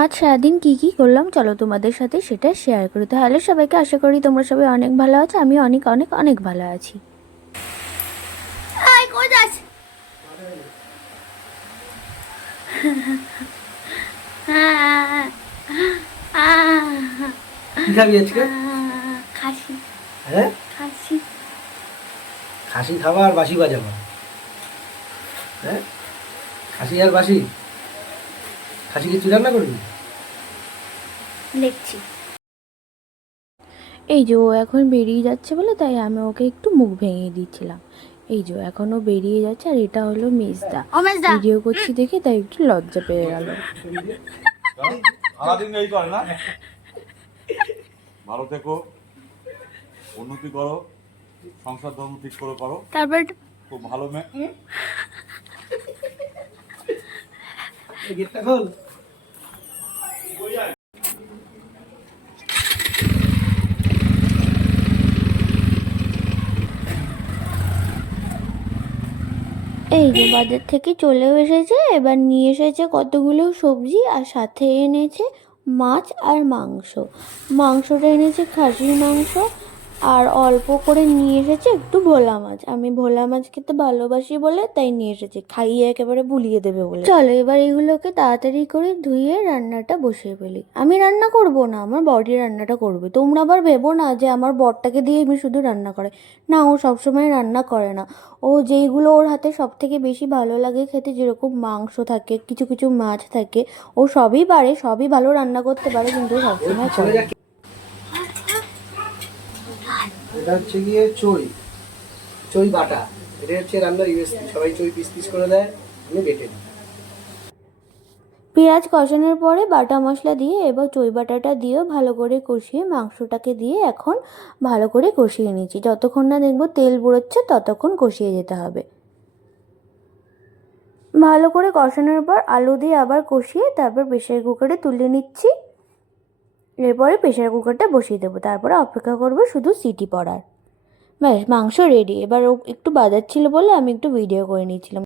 আজ সারাদিন কী কী করলাম চলো তোমাদের সাথে সেটা শেয়ার করি। তো হ্যালো সবাইকে, আশা করি তোমরা সবাই অনেক ভালো আছো। আমি অনেক অনেক অনেক ভালো আছি। কি খাবি আজকে? খাসি। হ্যাঁ, খাসি। খাসি খাবা আর বাসি বাজাবা? হ্যাঁ, খাসি আর বাসি। খাসিকে তুই রান্না করবি? দেখছি। এই যে ও এখন বেরিয়ে যাচ্ছে বলে তাই আমি ওকে একটু মুখ ভেঙে দিচ্ছিলাম। এই যে এখনও বেরিয়ে যাচ্ছে, আর এটা হলো মেজদা। ভিডিও করছি দেখে তাই একটু লজ্জা পেয়ে গেল। সারাদিন এই করে না। ভালো থেকো, উন্নতি করো, সংসার ধর্ম ঠিক করে করো, তারপর খুব ভালো মেয়ে। গেটটা খোল। এই যে বাজার থেকে চলেও এসেছে, এবার নিয়ে এসেছে কতগুলো সবজি, আর সাথে এনেছে মাছ আর মাংস। মাংসটা এনেছে খাসির মাংস, আর অল্প করে নিয়ে এসেছে একটু ভোলা মাছ। আমি ভোলা মাছ খেতে ভালোবাসি বলে তাই নিয়ে এসেছি, খাইয়ে একেবারে ভুলিয়ে দেবে বলে। চলো এবার এগুলোকে তাড়াতাড়ি করে ধুয়ে রান্নাটা বসিয়ে ফেলি। আমি রান্না করব না, আমার বড়ি রান্নাটা করবে। তোমরা আবার ভেবো না যে আমার বরটাকে দিয়ে আমি শুধু রান্না করে, না, ও সবসময় রান্না করে না। ও যেইগুলো ওর হাতে সব থেকে বেশি ভালো লাগে খেতে, যেরকম মাংস থাকে, কিছু কিছু মাছ থাকে, ও সবই পারে, সবই ভালো রান্না করতে পারে, কিন্তু ও সবসময় করে না। এটা হচ্ছে গিয়ে চই বাটা। এটা হচ্ছে রান্নার রেসিপি। সবাই চই পিস পিস করে দেয়, আমি বেটে দিই। পেঁয়াজ কষানোর পরে বাটা মশলা দিয়ে এবার চই বাটাটা দিয়েও ভালো করে কষিয়ে মাংসটাকে দিয়ে এখন ভালো করে কষিয়ে নিচ্ছি। যতক্ষণ না দেখবো তেল বেরোচ্ছে ততক্ষণ কষিয়ে যেতে হবে। ভালো করে কষানোর পর আলু দিয়ে আবার কষিয়ে তারপর প্রেসার কুকারে তুলে নিচ্ছি। এরপরে প্রেসার কুকারটা বসিয়ে দেবো, তারপরে অপেক্ষা করবো শুধু সিটি পড়ার। ব্যাস, মাংস রেডি। এবার ও একটু বাজাচ্ছিল বলে আমি একটু ভিডিও করে নিয়েছিলাম।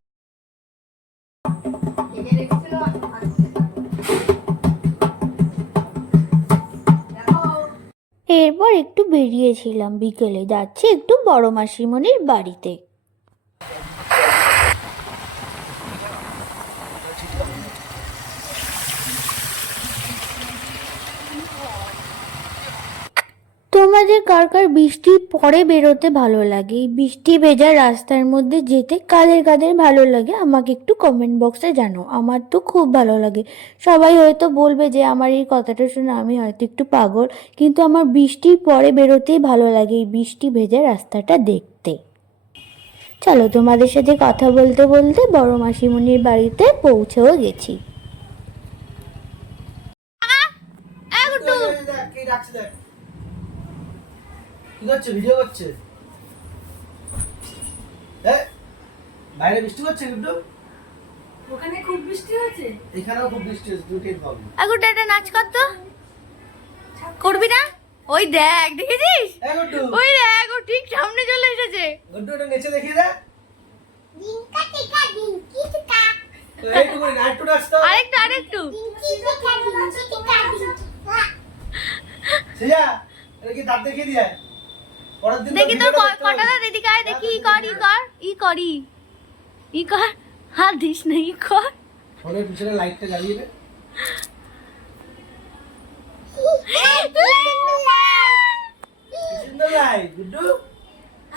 এরপর একটু বেরিয়েছিলাম, বিকেলে যাচ্ছি একটু বড় মাসিমণির বাড়িতে। তোমাদের কার কার বৃষ্টির পরে বেরোতে ভালো লাগে? এই বৃষ্টি ভেজা রাস্তার মধ্যে যেতে কাদের কাদের ভালো লাগে আমাকে একটু কমেন্ট বক্সে জানাও। আমার তো খুব ভালো লাগে। সবাই হয়তো বলবে যে আমার এই কথাটা শুনে আমি হয়তো একটু পাগল, কিন্তু আমার বৃষ্টির পরে বেরোতেই ভালো লাগে, এই বৃষ্টি ভেজা রাস্তাটা দেখতে। চলো তোমাদের সাথে কথা বলতে বলতে বড় মাসিমণির বাড়িতে পৌঁছেও গেছি। কি করছে? ভিডিও করছে? হ্যাঁ, বাইরে বৃষ্টি হচ্ছে কিন্তু ওখানে খুব বৃষ্টি হয়েছে, এখানেও খুব বৃষ্টি হচ্ছে। তুই টের পাবি। একটা নাচ করতো, করবি না? ওই দেখ, দেখেছিস? গুড্ডু, ওই দেখ, ও ঠিক সামনে চলে এসেছে। গুড্ডু এটা নেচে দেখিয়ে দে। এইটুকু না, একটু নাচ তো। আরেকটু সিয়া, এটা কি দাঁত দেখিয়ে দিয়ে? পরের দিন দেখি তো ভিডিওটা দেখতে কটাটা পাবি। দিদি গায়ে দেখি। ই কর, হাত দিস না, ই কর। ফোনের পিছনে লাইটটা জ্বালিয়ে দে। কি সুন্দর লাইট গুড্ডু।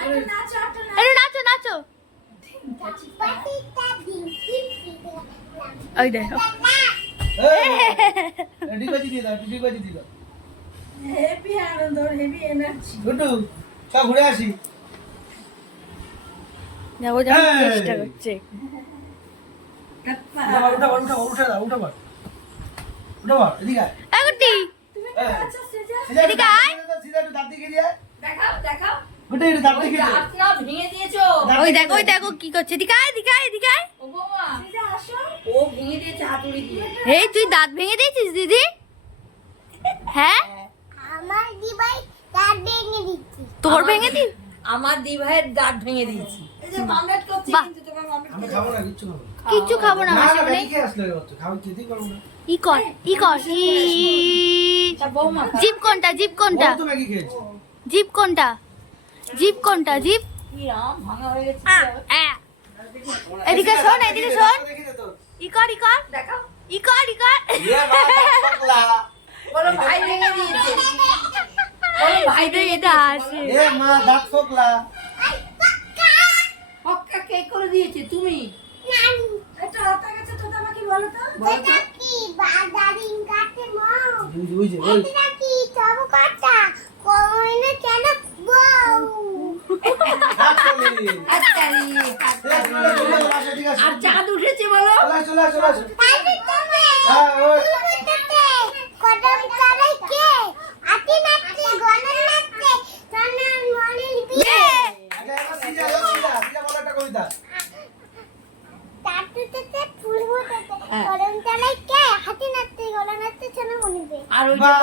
একটু নাচো নাচো। ওই দেখো, ডিগবাজি দিয়ে দাও, ডিগবাজি দিয়ে দাও। হেভি আনন্দ, হেভি এনার্জি। গুড্ডু, চল ঘুরে আসি। যাবো যাবো চেষ্টা করছে। উঠা এদিকে আয়। গুড্ডি, আচ্ছা সেজা সিধা এদিকে আয়। সিধা একটু দাঁত দেখিয়ে দিয়ে। দেখাও দেখাও, গুড্ডু একটু দাঁত ওই দেখিয়ে দে। দাঁত না ভেঙে দিয়েছো। ওই দেখো কি করছে। এদিকে আয়, এদিকে আয়। ও বাবা, সেজা আসো। ও ভেঙে দিয়েছে হাতুড়ি দিয়ে। এই তুই দাঁত ভেঙে দিয়েছিস দিদি? হ্যাঁ, আমার দিবাই দাঁত ভেঙে দিচ্ছি। তোর ভেঙে দি? আমার দিভাইয়ের দাঁত ভেঙে দিয়েছি। এই যে মামলেট করছি, বাহ। কিন্তু তোমার মামলেট আমি খাবো না, কিচ্ছু খাবো না। কিচ্ছু খাবো না না, মাসিমণি। দেখে আসলে বাচ্চা খাওয়া খেতেই পারবো না। ই কর ই কর ই তা বৌমা জিপ কোনটা জিপ কোনটা বড় তো ম্যাগি খেয়েছে জিপ কোনটা জিপ কোনটা জিপ কি রাম ভাঙা হয়ে গেছে এদিকে শোন এদিকে শোন দেখি দে তো ই কর ই কর দেখাও ই কর ই কর ইয়ে মা পাগলা বলো ভাই ভেঙে দিয়েছে বলো ভাই ভেঙে এটা দিয়েছে আসে এ মা দাঁত ফোকলা পক্কা কে করে দিয়েছে তুমি নানি এটা হাতা গেছে তো আমাকে বলো তো বলো তো এটা কি বাজারিং কাটে মাও ওই যে ওই এটা কি সব কাটা কোইনে কেন বউ হাত চলে আচ্ছা রে আচ্ছা রে। আর চাঁদ উঠেছে বলো চলে আসো তাই তুমি হ্যাঁ ওই কদম তারাই কে আতি নাতি গণন নাতি তনার মনে বিয়ে আগে এবার সিজা বলা একটা কবিতা তাতুতে ফুল ফুটেছে গরম চালাই কে হাতি নাতি গলা নাতি ছেলে মনিবে আর ওই বাহ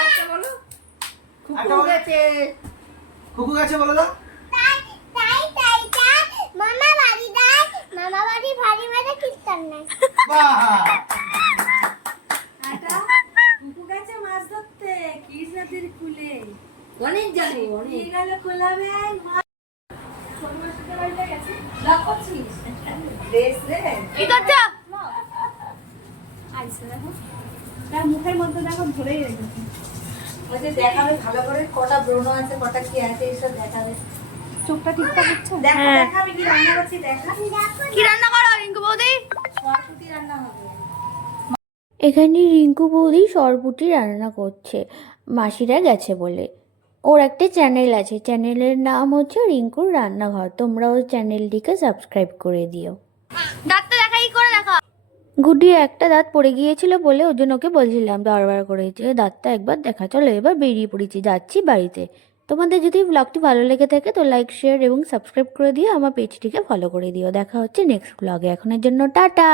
আচ্ছা বলো একটা কুকুর বলো। গেছে কুকু গেছে বলে দাও তাই মামা বাড়ি যায় মামা বাড়ি ভারী মাঝে কীর্তন নাই বাহ কুকু গেছে মাছ ধরতে কৃষ্ণ নদীর কুলে অনেক জানি অনেক গেল খোলাবে ছোট মাসিদের বাড়িতে গেছে লক করছিস বেশ রে কি করছো আইসে দেখো তার মুখের মধ্যে দেখো ধরেই রেখেছে ওই যে দেখাবে ভালো করে কটা ব্রণ আছে কটা কি আছে এইসব দেখাবে চোখটা ঠিকঠাক হচ্ছে দেখা হ্যাঁ। দেখা আমি কি রান্না করছি দেখা কি রান্না করো রিঙ্কু বৌদি সরপুটি রান্না হবে এখানে রিঙ্কু বৌদি সরপুটি রান্না করছে মাসিরা গেছে বলে ওর একটা চ্যানেল আছে চ্যানেলের নাম হচ্ছে রিঙ্কুর রান্নাঘর তোমরা ওই চ্যানেলটিকে সাবস্ক্রাইব করে দিও দাঁতটা দেখাই করে দেখা গুড্ডির একটা দাঁত পড়ে গিয়েছিল বলে ওর জন্য ওকে বলছিলাম বারবার করেছে দাঁতটা একবার দেখা চলো এবার বেরিয়ে পড়েছি যাচ্ছি বাড়িতে তোমাদের যদি ব্লগটি ভালো লেগে থাকে তো লাইক শেয়ার এবং সাবস্ক্রাইব করে দিও আমার পেজটিকে ফলো করে দিও দেখা হচ্ছে নেক্সট ব্লগে এখনের জন্য টাটা।